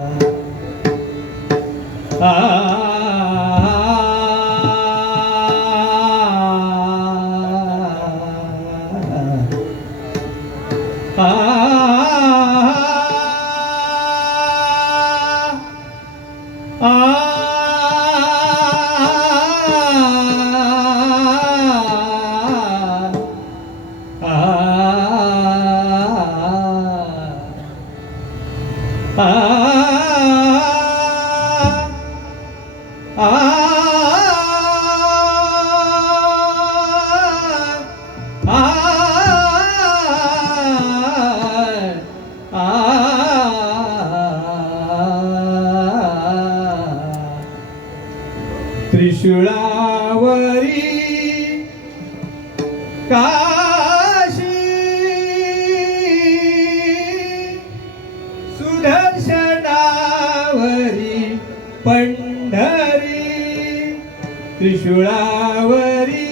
Ah त्रिशूळावरी का त्रिशूळावरी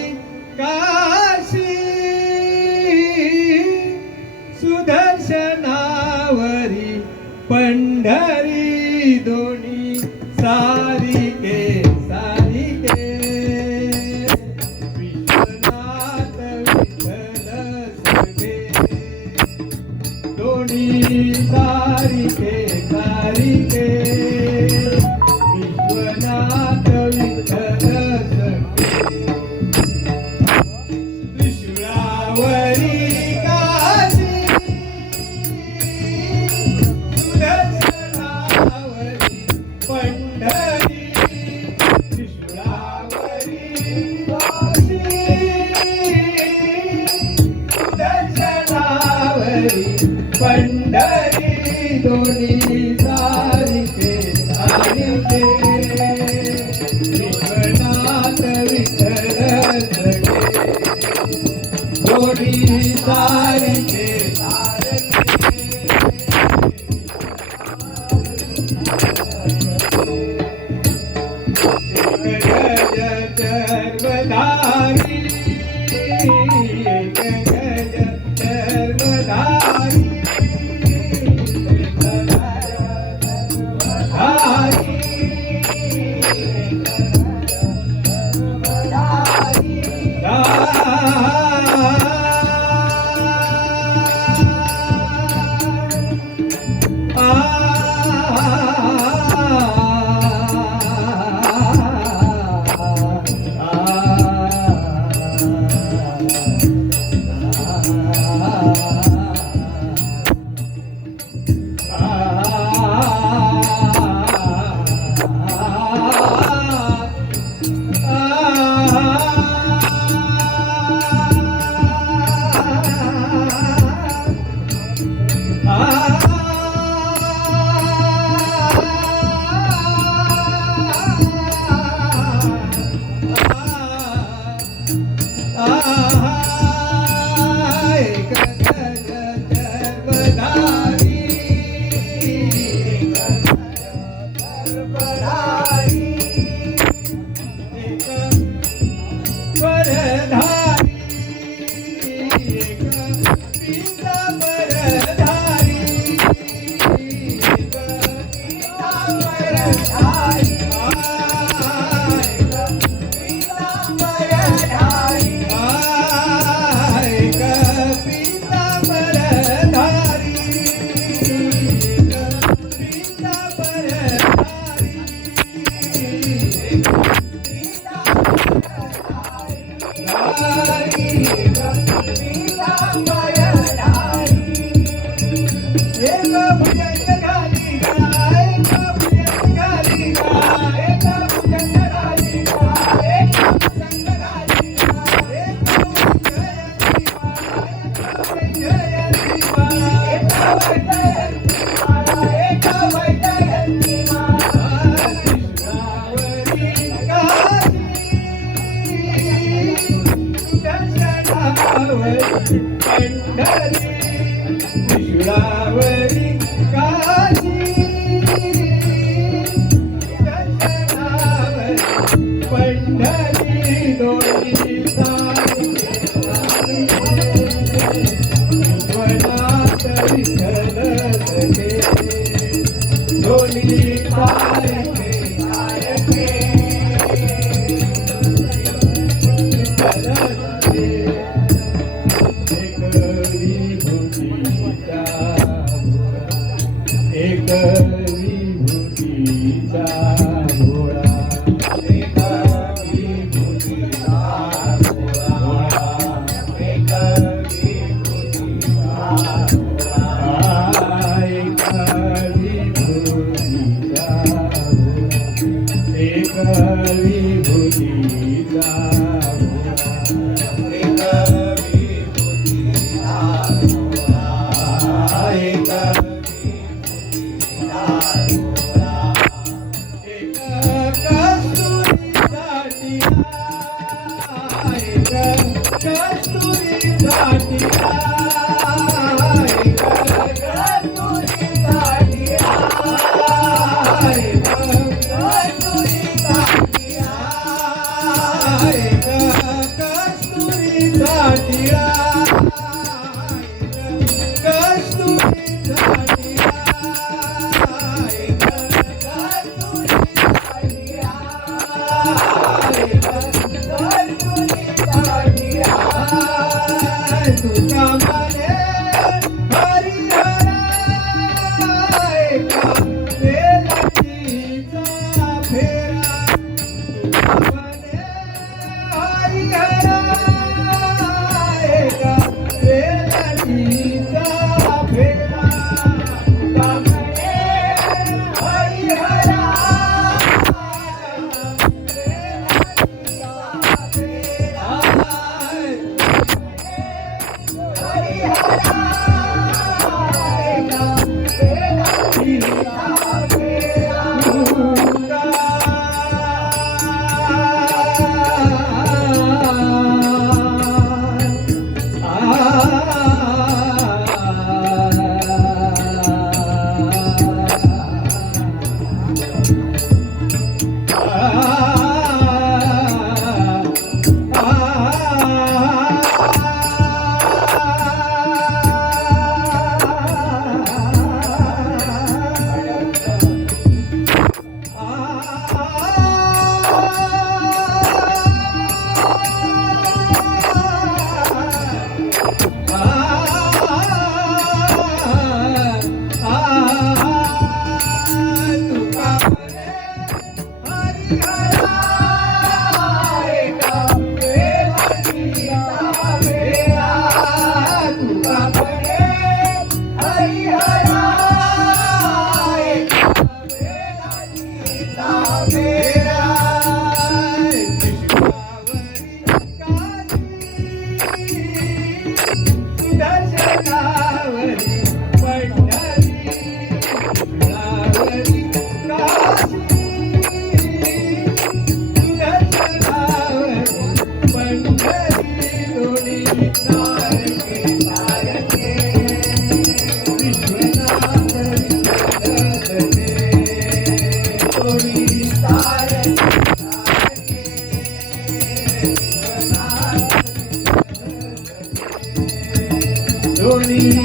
काशी सुदर्शनावरी पंढरी दोन्ही सारिके सारिके. विश्वनाथ विठ्ठल सखे दोन्ही सारिके सारिके. विश्वनाथ पंढरी Yeah. 年糕不 Yeah.